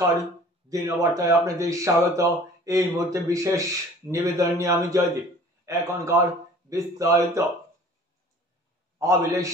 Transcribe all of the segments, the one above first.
নমস্কার, দিনবার্তায় আপনাদের স্বাগত। এই মুহূর্তে বিশেষ নিবেদন নিয়ে আমি জয়দীপ। এখনকার বিস্তারিত আবিলাস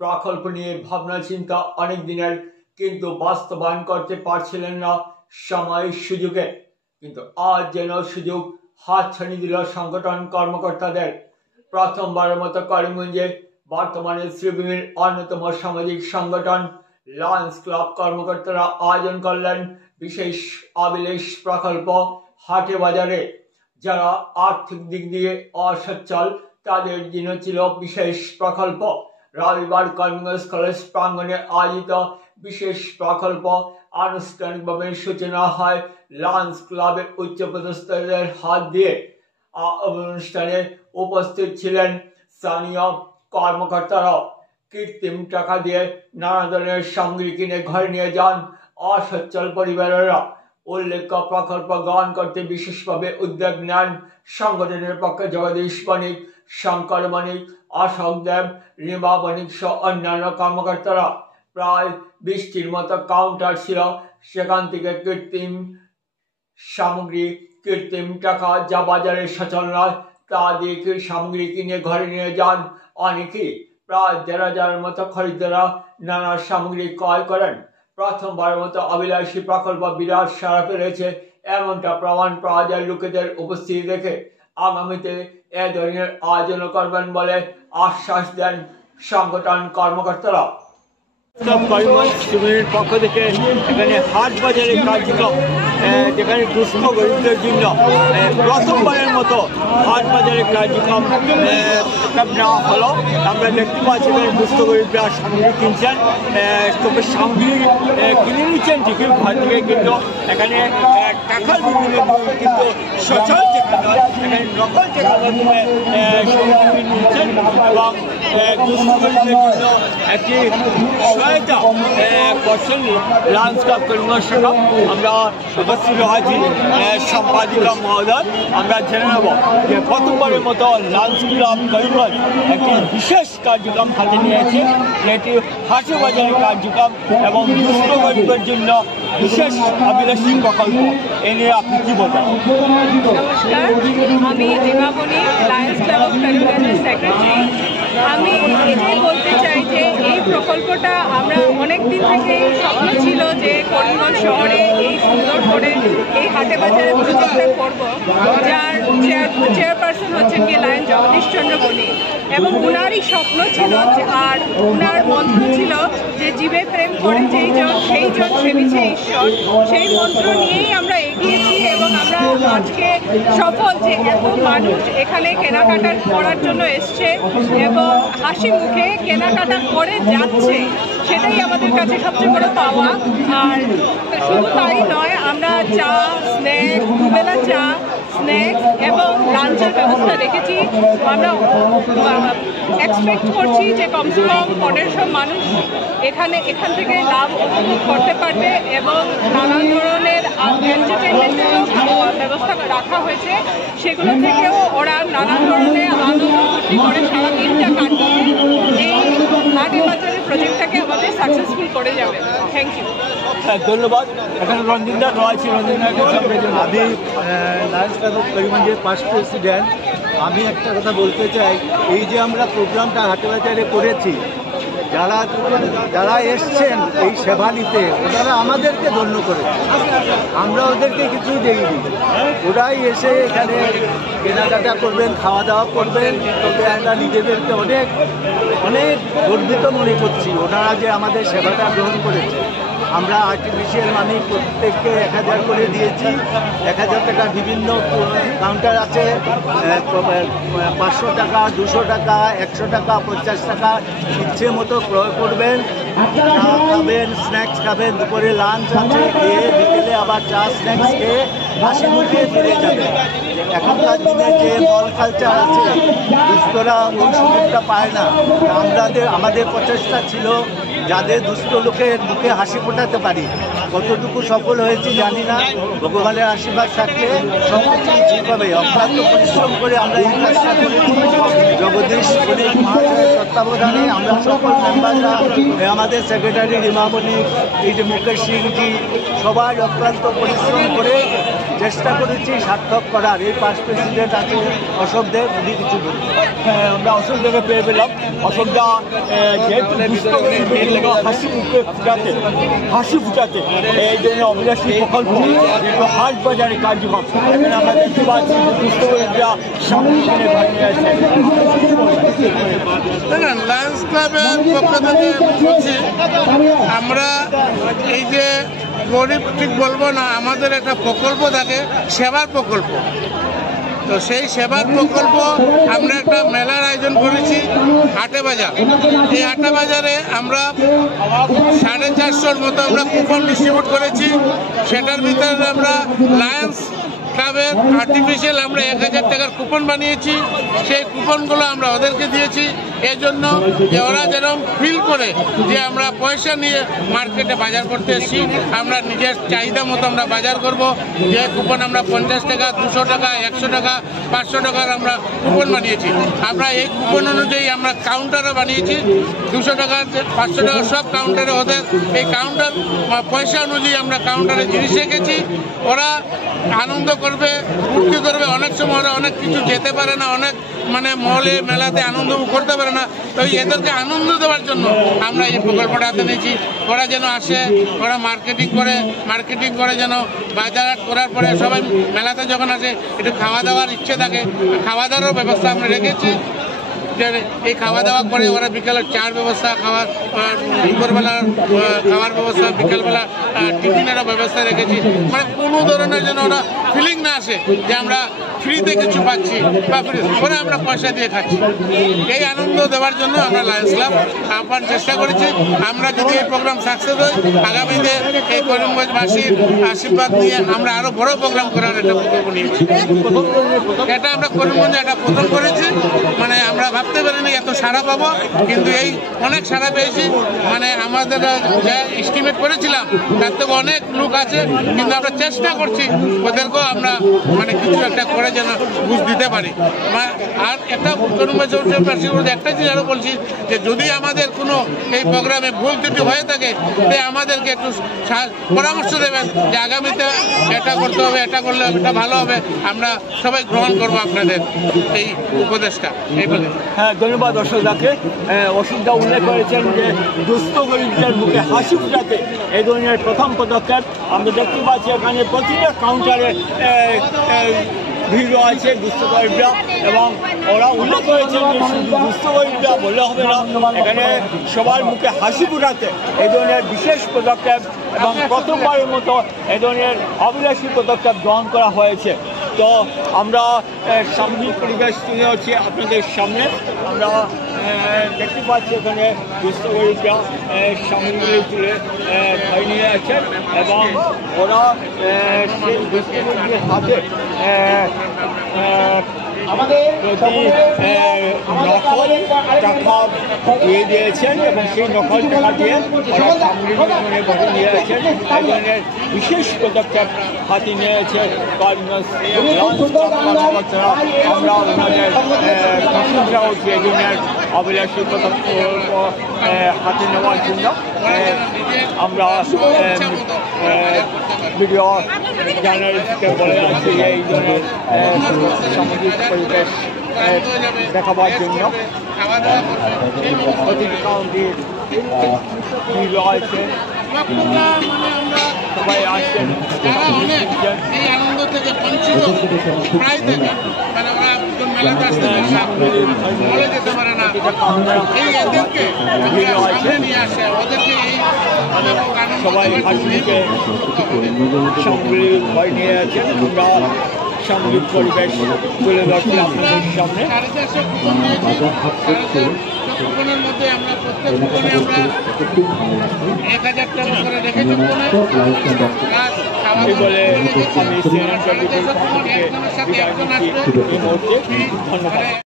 প্রকল্প নিয়ে ভাবনা চিন্তা অনেক দিনের, কিন্তু বাস্তবায়ন করতে পারছিলেন না সময়ের সুযোগে। কিন্তু আজ যেন সুযোগ হাতছানি দিল সংগঠন কর্মকর্তাদের। প্রথমবারের মতো করিমগঞ্জে বর্তমানে শ্রীভূমির অন্যতম সামাজিক সংগঠন লায়ন্স ক্লাব কর্মকর্তারা আয়োজন করলেন বিশেষ আবিলাস প্রকল্প হাটে বাজারে। যারা আর্থিক দিক দিয়ে অসচ্ছল তাদের জন্য ছিল বিশেষ প্রকল্প। রবিবার করিমগঞ্জ কলেজ প্রাঙ্গণে আয়োজিত বিশেষ প্রকল্প আনুষ্ঠানিকভাবে সূচনা হয় লায়ন্স ক্লাবের উচ্চপদস্থদের হাত দিয়ে। অনুষ্ঠানে উপস্থিত ছিলেন স্থানীয় কর্মকর্তারাও। কৃত্রিম টাকা দিয়ে নানা ধরনের সামগ্রী কিনে ঘরে নিয়ে যান অসচ্ছল পরিবারেরা। উল্লেখ্য প্রকল্প গ্রহণ করতে বিশেষভাবে উদ্যোগ নেন সংগঠনের পক্ষে জগদীশ বণিক, শঙ্কর বণিক, অশোক দেব, রিমা বণিক সহ অন্যান্য কর্মকর্তারা। প্রায় 20টির মতো কাউন্টার ছিল। সেখান থেকে কৃত্রিম সামগ্রী, কৃত্রিম টাকা যা বাজারে সচল নয় তা দিয়ে সামগ্রী কিনে ঘরে নিয়ে যান অনেকেই। প্রায় 1,500 মতো খরিদ্দাররা নানা সামগ্রী ক্রয় করেন। প্রথমবারের মতো অবিলাসী প্রকল্প বিরাট সাড়া ফেলেছে, এমনটা প্রমাণ পাওয়া যায় লোকেদের উপস্থিতি দেখে। আগামীতে এ ধরনের আয়োজন করবেন বলে আশ্বাস দেন সংগঠন কর্মকর্তারা। করিমগঞ্জের পক্ষ থেকে এখানে হাট বাজারের কার্যক্রম, যেখানে দুস্থ গরিবদের জন্য প্রথমবারের মতো হাট বাজারের কার্যক্রম নেওয়া হলো। আমরা দেখতে পাচ্ছি এখানে দুস্থ গরিবরা সামগ্রী কিনছেন, তবে সামগ্রী কিনে নিচ্ছেন ঠিকই ঘর থেকে, কিন্তু এখানে টাকার বিভিন্ন কিন্তু সচল টাকা নয়, এখানে নকল টাকার মাধ্যমে সামগ্রী নিচ্ছেন এবং দুস্থ গরিবদের জন্য একটি সহায়তা করছেন লায়ন্স ক্লাব করিমগঞ্জ শাখা। আমরা উপস্থিত হয়েছি সম্পাদিকা মহোদয়। আমরা জেনে নেব যে প্রথমবারের মতো লায়ন্স ক্লাব করিমগঞ্জ একটি বিশেষ কার্যক্রম হাতে নিয়েছে, যেটি হাটে বাজারের কার্যক্রম এবং দুস্থ গরিবের জন্য বিশেষ আবিলাসী প্রকল্প। এ নিয়ে আপনি কি বলবেন? নমস্কার, আমি রিমা বণিক, লায়ন্স ক্লাব অফ করিমগঞ্জের সেক্রেটারি। আমি এটাই বলতে চাই যে এই প্রকল্পটা আমরা অনেক দিন থেকেই স্বপ্ন ছিল যে করিমগঞ্জ শহরে এই সুন্দর করে এই হাটে বাজারে প্রজেক্টটা করব, যার চেয়ারপারসন হচ্ছেন গিয়ে লায়ন জগদীশ চন্দ্র বণিক, এবং উনারই স্বপ্ন ছিল আর উনার মন্ত্র ছিল যে জীবে প্রেম করে যেই জন সেই জন সেবিছে ঈশ্বর। সেই মন্ত্র নিয়েই আমরা এগিয়েছি এবং আমরা আজকে সফল যে এত মানুষ এখানে কেনাকাটা করার জন্য এসছে এবং হাসি মুখে কেনাকাটা করে যাচ্ছে, সেটাই আমাদের কাছে সবচেয়ে বড় পাওয়া। আর শুধু তাই নয়, আমরা চা, স্ন্যাক্স, দুবেলা চা, স্ন্যাক্স এবং লাঞ্চের ব্যবস্থা রেখেছি। আমরা এক্সপেক্ট করছি যে কমসে কম 150 মানুষ এখান থেকে লাভ উপভোগ করতে পারবে এবং নানান ধরনের এন্টারটেনমেন্টেরও ব্যবস্থা রাখা হয়েছে। সেগুলো থেকেও ওরা নানান ধরনের আনন্দ ফুর্তি করে সারাদিনটা কাটিয়ে এই হাটে বাজারের প্রজেক্টটাকে আমাদের সাকসেসফুল করে যাবে। Thank you. ধন্যবাদ। এখানে রঞ্জিনদা রয়েছে। রঞ্জিনদাকে আমি লায়ন্স ক্লাব অফ করিমগঞ্জের পাস্ট প্রেসিডেন্ট। আমি একটা কথা বলতে চাই, এই যে আমরা প্রোগ্রামটা হাটে বাজারে করেছি, যারা এসছেন এই সেবা নিতে, ওনারা আমাদেরকে ধন্য করে, আমরা ওদেরকে কিছু দেইনি। ওরাই এসে এখানে কেনাকাটা করবেন, খাওয়া দাওয়া করবেন। তবে আমরা নিজেদেরকে অনেক অনেক গর্বিত মনে করছি ওনারা যে আমাদের সেবাটা গ্রহণ করেছে। আমরা আর্টিফিশিয়াল মানি প্রত্যেককে 1000 করে দিয়েছি। 1000 টাকা বিভিন্ন কাউন্টার আছে, 500 টাকা, 200 টাকা, 100 টাকা, 50 টাকা ইচ্ছে মতো ক্রয় করবেন। চা খাবেন, স্ন্যাক্স খাবেন, দুপুরে লাঞ্চ আছে, খেয়ে বিকেলে আবার চা স্ন্যাক্স খেয়ে হাসি মুখে ফিরে যাবেন। এখনকার দিনে যে মল কালচার আছে, দুস্থরা ওই সুযোগটা পায় না। আমাদের প্রচেষ্টা ছিল যাদের দুষ্ট লোকের মুখে হাসি ফোটাতে পারি। কতটুকু সফল হয়েছি জানি না, ভগবানের আশীর্বাদ থাকলে সব কিছু ঠিক হবে। অক্লান্ত পরিশ্রম করে আমরা এই কাজটা করেছি। জগদীশ মহাশয়ের তত্ত্বাবধানে আমরা সকল মেম্বাররা, আমাদের সেক্রেটারি রিমামণি, এই যে মুকেশ সিংজি, সবাই অক্লান্ত পরিশ্রম করে চেষ্টা করেছি সার্থক করার। এই পাস প্রেসিডেন্ট আছে অশোক দেব, উনি কিছু বলুন। হ্যাঁ, আমরা অশোক দেবকে পেয়ে পেলাম। অশোকদা, যেহেতু হাসি ফুটাতে এই জন্য অভিলাষী প্রকল্প যেহেতু হাট বাজারে কার্যক্রম, এখানে আমরা দেখতে পাচ্ছি দুস্থগরিবরা সামনে ভাই নিয়ে আছে। দেখেন, লায়ন্স ক্লাবের পক্ষ থেকে বলছি, আমরা এই যে গরিব ঠিক বলবো না, আমাদের একটা প্রকল্প থাকে, সেবার প্রকল্প। তো সেই সেবার প্রকল্প আমরা একটা মেলার আয়োজন করেছি হাটে বাজার। এই হাটে বাজারে আমরা 450 মতো আমরা কুপন ডিস্ট্রিবিউট করেছি। সেটার ভিতরে আমরা লায়ন্স ক্লাবের আর্টিফিশিয়াল আমরা 1000 টাকার কুপন বানিয়েছি। সেই কুপনগুলো আমরা ওদেরকে দিয়েছি এই জন্য যে ওরা যেরকম ফিল করে যে আমরা পয়সা নিয়ে মার্কেটে বাজার করতে এসেছি, আমরা নিজের চাহিদা মতো আমরা বাজার করব। যে কুপন আমরা 50 টাকা, 200 টাকা, 100 টাকা, 500 টাকার আমরা কুপন বানিয়েছি। আমরা এই কুপন অনুযায়ী আমরা কাউন্টারও বানিয়েছি। 200 টাকা, 500 টাকা সব কাউন্টারে ওদের এই কাউন্টার পয়সা অনুযায়ী আমরা কাউন্টারে জিনিস রেখেছি। ওরা আনন্দ করবে, ফুর্তি করবে। অনেক সময় ওরা অনেক কিছু যেতে পারে না, অনেক মানে মলে মেলাতে আনন্দ করতে পারে না। তো এদেরকে আনন্দ দেওয়ার জন্য আমরা এই প্রকল্পটা হাতে নিয়েছি। ওরা যেন আসে, ওরা মার্কেটিং করে যেন বাজার করার পরে সবাই মেলাতে যখন আসে একটু খাওয়া দাওয়ার ইচ্ছে থাকে, খাওয়া দাওয়ারও ব্যবস্থা আমরা রেখেছি। এই খাওয়া দাওয়া করে ওরা বিকালের চার ব্যবস্থা, দুপুরবেলার খাওয়ার ব্যবস্থা, বিকালবেলা টিফিনেরও ব্যবস্থা রেখেছি। মানে কোনো ধরনের যেন ওরা ফিলিং না আসে যে আমরা ফ্রিতে কিছু পাচ্ছি বা পরে আমরা পয়সা দিয়ে খাচ্ছি। এই আনন্দ দেওয়ার জন্য আমরা লায়ন্স ক্লাব আহ্বান চেষ্টা করেছি। আমরা যদি এই প্রোগ্রাম সাকসেস হয়, আগামীতে এই করিমগঞ্জবাসীর আশীর্বাদ নিয়ে আমরা আরও বড় প্রোগ্রাম করার একটা প্রকল্প নিয়েছি। এটা আমরা করিমগঞ্জে এটা প্রথম করেছি। মানে আমরা ভাবতে পারিনি এত সাড়া পাবো, কিন্তু এই অনেক সাড়া পেয়েছি। মানে আমাদের যা এস্টিমেট করেছিলাম তার থেকে অনেক লোক আছে, কিন্তু আমরা চেষ্টা করছি ওদেরকেও আমরা মানে কিছু একটা করে যেন বুঝ দিতে পারি। আর একটা একটা জিনিস আরও বলছি যে যদি আমাদের কোনো এই প্রোগ্রামে ভুল ত্রুটি হয়ে থাকে, তাই আমাদেরকে একটু পরামর্শ দেবেন যে আগামীতে এটা করতে হবে, এটা করলে এটা ভালো হবে। আমরা সবাই গ্রহণ করবো আপনাদের এই উপদেশটা। এই বলে হ্যাঁ, ধন্যবাদ অশোকদাকে। অশোকদা উল্লেখ করেছেন যে দুস্থ গরিবদের মুখে হাসি ফুটাতে এই ধরনের প্রথম পদক্ষেপ। আমরা দেখতে পাচ্ছি এখানে প্রতিটা কাউন্টারে ভিড় আছে দুস্থ গরিবরা, এবং ওরা উল্লেখ করেছেন যে শুধু দুস্থ গরিবরা বললে হবে না, এখানে সবার মুখে হাসি ফুটাতে এই ধরনের বিশেষ পদক্ষেপ এবং প্রথমবারের মতো এই ধরনের অভিলাষী পদক্ষেপ গ্রহণ করা হয়েছে। তো আমরা সামাজিক পরিবেশ তুলে হচ্ছে আপনাদের সামনে। আমরা দেখতে পাচ্ছি এখানে দুস্থ গরিবরা সামগ্রী তুলে ভয় নিয়ে আছেন, এবং ওরা সেই দুস্থ গরিবদের হাতে প্রতি নকল টাকা দিয়ে দিয়েছেন, এবং সেই নকল টাকা দিয়ে ওরা সামগ্রী ভরে নিয়ে আছেন। এই ধরনের বিশেষ পদক্ষেপ হাতে নিয়েছে করিমগঞ্জ। আমরা ওনাদের প্রশংসা করছি এই ধরনের অভিলাষী পদক্ষেপ হাতে নেওয়ার জন্য। আমরা ভিডিও জার্নালিস্টকে বলে আছি এই ধরনের সামাজিক পরিবেশ দেখাবার জন্য। প্রতিটি কাউন্টির ভিড় আছে, সবাই আসছেন। এই আনন্দ থেকে বঞ্চিত প্রায় থেকে মানে ওরা মেলাতে আসতে বলে যেতে পারে না, এই এদেরকে নিয়ে আসে, ওদেরকে এই সবাই হাসিকে সামগ্রিক ভয় নিয়ে আছেন। আমরা সামগ্রিক পরিবেশ তুলে ধরছি আপনাদের সামনে। কুপনের মধ্যে আমরা প্রত্যেক কুপনে আমরা 1000 টাকা করে রেখেছি। বলে আমি ধন্যবাদ।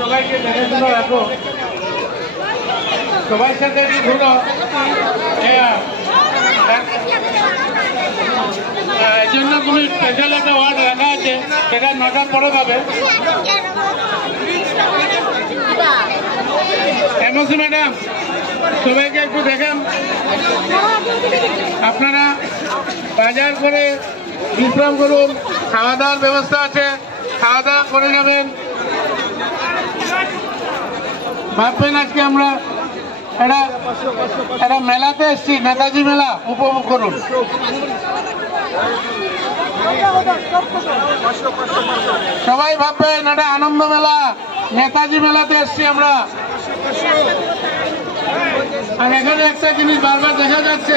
সবাইকে দেখে শুনে রাখো, সবাই সাথে ঘুরো। এই জন্য তুমি স্পেশাল একটা ওয়ার্ড রাখা আছে, সেটা 9টার পরে পাবে। এমসি ম্যাডাম, সবাইকে একটু দেখেন, আপনারা বাজার করে বিশ্রাম করুন, খাওয়া দাওয়ার ব্যবস্থা আছে, খাওয়া দাওয়া করে যাবেন। ভাববেন আজকে আমরা একটা মেলাতে এসেছি, নেতাজি মেলা, উপভোগ করুন। সবাই ভাববেন এটা আনন্দ মেলা, নেতাজি মেলাতে এসেছি আমরা। আর এখানে একটা জিনিস বারবার দেখা যাচ্ছে,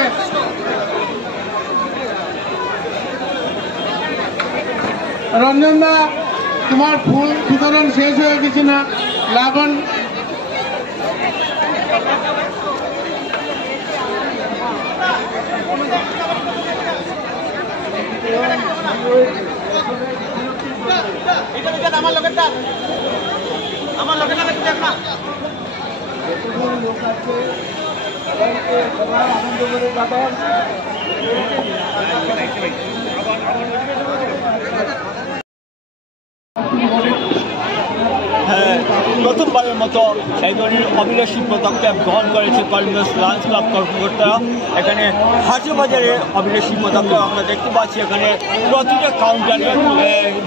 রঞ্জন দা তোমার ফুল বিতরণ শেষ হয়ে গেছে না? লাবণ আমার লোকেরটা দেখ না, লোক আছে আনন্দ করে পাবেন। হ্যাঁ, প্রথমবারের মতো এই ধরনের অভিলাষী পদক্ষেপ গ্রহণ করেছে করিমগঞ্জ লায়ন্স ক্লাব কর্মকর্তারা। এখানে হাটবাজারে অভিলাষী পদক্ষেপ আমরা দেখতে পাচ্ছি, এখানে প্রতিটা কাউন্টারে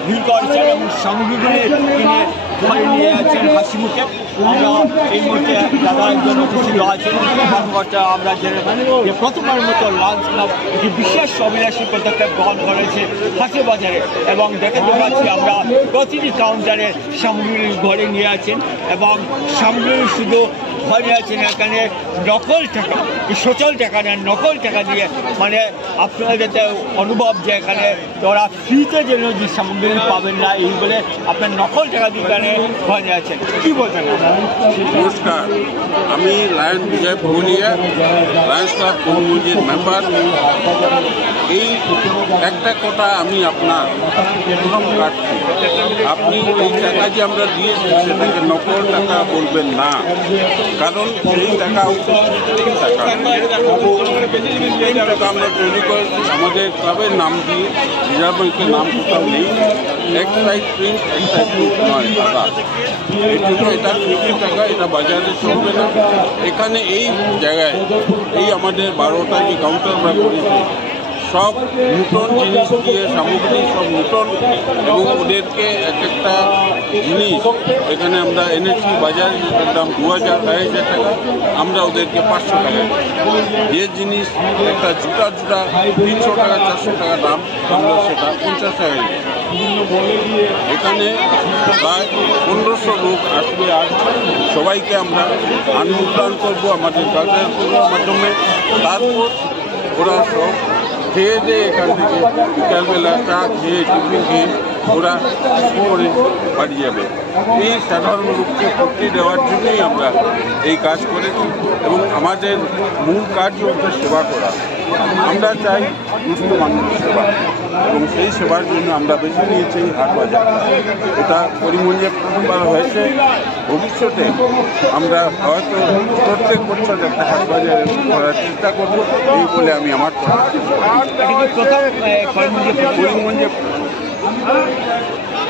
ভিড় করছেন এবং সামগ্রীগুলি কিনে ঘরে নিয়ে যাচ্ছেন হাসি মুখে। আমরা এই মুহূর্তে দাদা একজন উপস্থিত আছেন কর্মকর্তা, আমরা জেনে যে প্রথমবারের মতো লায়ন্স ক্লাব একটি বিশেষ অভিলাষী পদক্ষেপ গ্রহণ করেছে হাটবাজারে, এবং দেখতে পাচ্ছি আমরা প্রতিটি কাউন্টারে সামগ্রী ঘরে নিয়ে আছেন এবং সামগ্রী শুধু ঘরে আছেন। এখানে নকল টাকা, সচল টাকা নেন, নকল টাকা দিয়ে, মানে আপনারা যাতে অনুভব যে এখানে ওরা ফ্রিতে যেন যে সামগ্রী পাবেন না, এই বলে আপনার নকল টাকা দিয়ে এখানে ঘরে আছেন। কী বলবেন? নমস্কার, আমি লায়ন বিজয় ভুলিয়া, লায়ন্স ক্লাব করিমগঞ্জের মেম্বার। এই একটা কথা আমি আপনার প্রথম কাটছি, আপনি এই টাকা যে আমরা দিয়েছি সেটাকে নকল টাকা বলবেন না, কারণ সেই টাকা টাকা আমরা তৈরি করেছি আমাদের ক্লাবের নাম দিয়ে, রিজার্ভ ব্যাংকের নাম কোথাও নেই। এক সাইড প্রিন্ট, এক সাইড প্রিন্ট নয় টাকা, এই জন্য এটা ফিফটি টাকা, এটা বাজারে চলবে না। এখানে এই জায়গায় এই আমাদের 12টা যে কাউন্টার আমরা করেছি, সব নূতন জিনিস দিয়ে সামগ্রী সব নূতন, এবং ওদেরকে এক একটা জিনিস এখানে আমরা এনেছি বাজারে যেটার দাম 2000-2500 টাকা, আমরা ওদেরকে 500 টাকা। যে জিনিস একটা জুতা 300 টাকা 400 টাকা দাম, আমরা সেটা 50 টাকা। এখানে প্রায় 1500 লোক আসবে, আর সবাইকে আমরা আনন্দান করবো আমাদের বাজার করার মাধ্যমে। তারপর ওরা সব খেয়ে দিয়ে এখান থেকে বিকালবেলা চা খেয়ে টিফিন খেয়ে ওরা করে বাড়ি যাবে। এই সাধারণ লোককে ভর্তি দেওয়ার জন্যই আমরা এই কাজ করেছি, এবং আমাদের মূল কাজই হচ্ছে সেবা করা। আমরা চাই দুস্থ মানুষের সেবা, এবং সেই সেবার জন্য আমরা বেছে নিয়েছি হাটবাজার। এটা করিমগঞ্জে প্রথমবার হয়েছে, ভবিষ্যতে আমরা হয়তো প্রত্যেক বছর একটা হাটবাজার করার চেষ্টা করব, এই বলে আমি আমার করিমগঞ্জে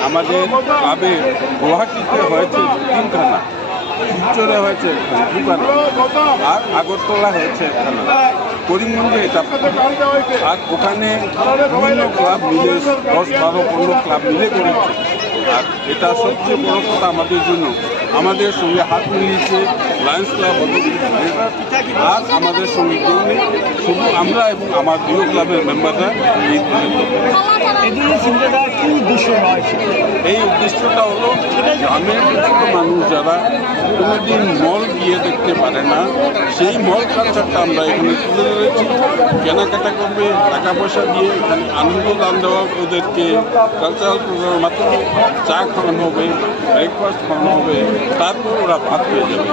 আমাদের ক্লাবে গুয়াহাটিতে হয়েছে 3খানা, শিলচরে হয়েছে 2খানা, আর আগরতলা হয়েছে 1খানা। করিমগঞ্জে এটা, আর ওখানে বিভিন্ন ক্লাব মিলে 10-12-15 ক্লাব মিলে করেছে। আর এটা সবচেয়ে বড় কথা আমাদের জন্য, আমাদের সঙ্গে হাত মিলিয়েছে লায়ন্স ক্লাব, আর আমাদের সঙ্গে কেউ নেই, শুধু আমরা এবং আমার 2 ক্লাবের মেম্বাররা। এদিনের চিন্তাধারা কি উদ্দেশ্য রয়েছে? এই উদ্দেশ্যটা হলো গ্রামের কিছু মানুষ যারা কোনোদিন মল গিয়ে দেখতে পারে না, সেই মল কালচারটা আমরা এখানে তুলে ধরেছি। কেনাকাটা করবে, টাকা পয়সা দিয়ে এখানে আনন্দ দান দেওয়া, ওদেরকে কালচারাল প্রোগ্রামের মাধ্যমে চা খাওয়ানো হবে, ব্রেকফাস্ট খাওয়ানো হবে, তারপর ওরা ভাত হয়ে যাবে।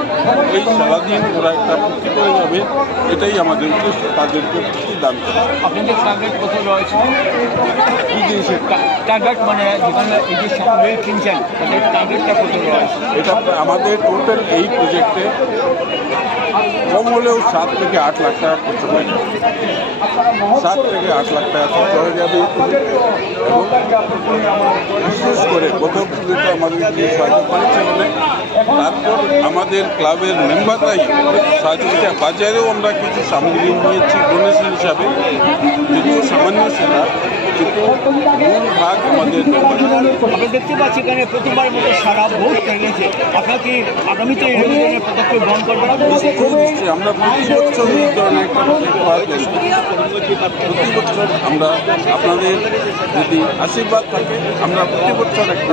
এই সারাদিন ওরা একটা ফুর্তি করে যাবে, এটাই আমাদের উদ্দেশ্য, তাদেরকে ফুর্তি দান করা। আপনাদের টার্গেট কত রয়েছে? কি জিনিসের টার্গেট, মানে যেখানে এই যে সামগ্রী কিনছেন তাদের টার্গেটটা কত রয়েছে? এটা আমাদের টোটাল এই প্রজেক্টে কম হলেও 7 থেকে 8 লাখ টাকা খরচ হয়ে যাবে। 7 থেকে 8 লাখ টাকা খরচ হয়ে যাবে। এবং বিশেষ করে প্রথম শুরুতে আমাদের যে সহায়তা করেছে তারপর আমাদের ক্লাবের মেম্বাররাই সহযোগিতা, বাজারেও আমরা কিছু সামগ্রী নিয়েছি ডোনেশন হিসাবে, যদিও সামান্য সেটা, কিন্তু মূল ভাগ আমাদের। আমরা দেখতে পাচ্ছি এখানে প্রথমবার মতো সারা ভোট গেছে। আপনার কি আগামীতে এই ধরনের পদক্ষেপ গ্রহণ করবেন? আমরা প্রতি বছর এই ধরনের একটা প্রতি বছর আমরা আপনাদের যদি আশীর্বাদ থাকে আমরা প্রতি বছর একটা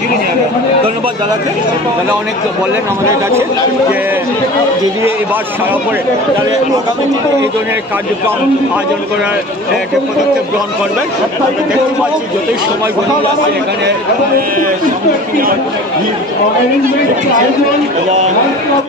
ঠিক আছে, ধন্যবাদ দাদাকে। দাদা অনেক বললেন আমাদের কাছে যে যদি এবার সারা পড়ে তাহলে আগামী দিনে এই ধরনের কার্যক্রম আয়োজন করার একটা পদক্ষেপ গ্রহণ করবেন। আমরা দেখতে পাচ্ছি যতই সময় গড়িয়ে যাচ্ছে এখানে